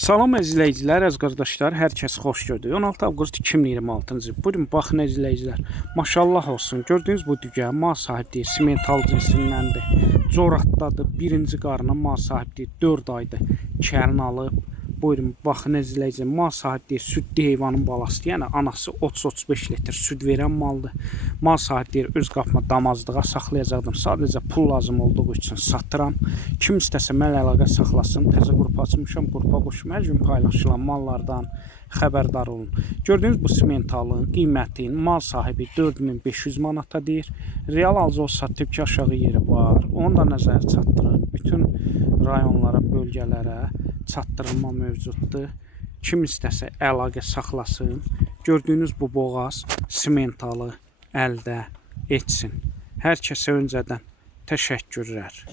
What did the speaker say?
Salam izləyicilər, əziz qardaşlar, hər kəs xoş gördük. 16 avqust 2026-cı il. Bugün baxın izləyicilər, maşallah olsun. Gördüyünüz bu dügə mal sahibliyi simental cinsindəndir. Coratdadır. Birinci qarına mal sahibliyi 4 aydır. Kəlin alıb. Buyurun, baxın izləyicilər, mal sahibliyi südlü heyvanın balası, yəni anası 30-35 litr süd verən maldır. Mal sahibliyi öz qapıma damazlığa saxlayacaqdım. Sadəcə pul lazım olduğu üçün satıram. Kim istəsə mənlə əlaqə saxlasın. Təzə qrup açmışam, qrupa qoşum. Hər gün paylaşılan mallardan xəbərdar olun. Gördüyünüz bu simentalın qiyməti mal sahibi 4500 manata deyir. Real alıcı olsa tepki aşağı yeri var. Onu da nəzərə çatdırın. Bütün rayonlara, bölgələrə çatdırılma mövcuddur. Kim istəsə əlaqə saxlasın. Gördüyünüz bu boğaz simentalı əldə etsin. Hər kəsə öncədən təşəkkürlər.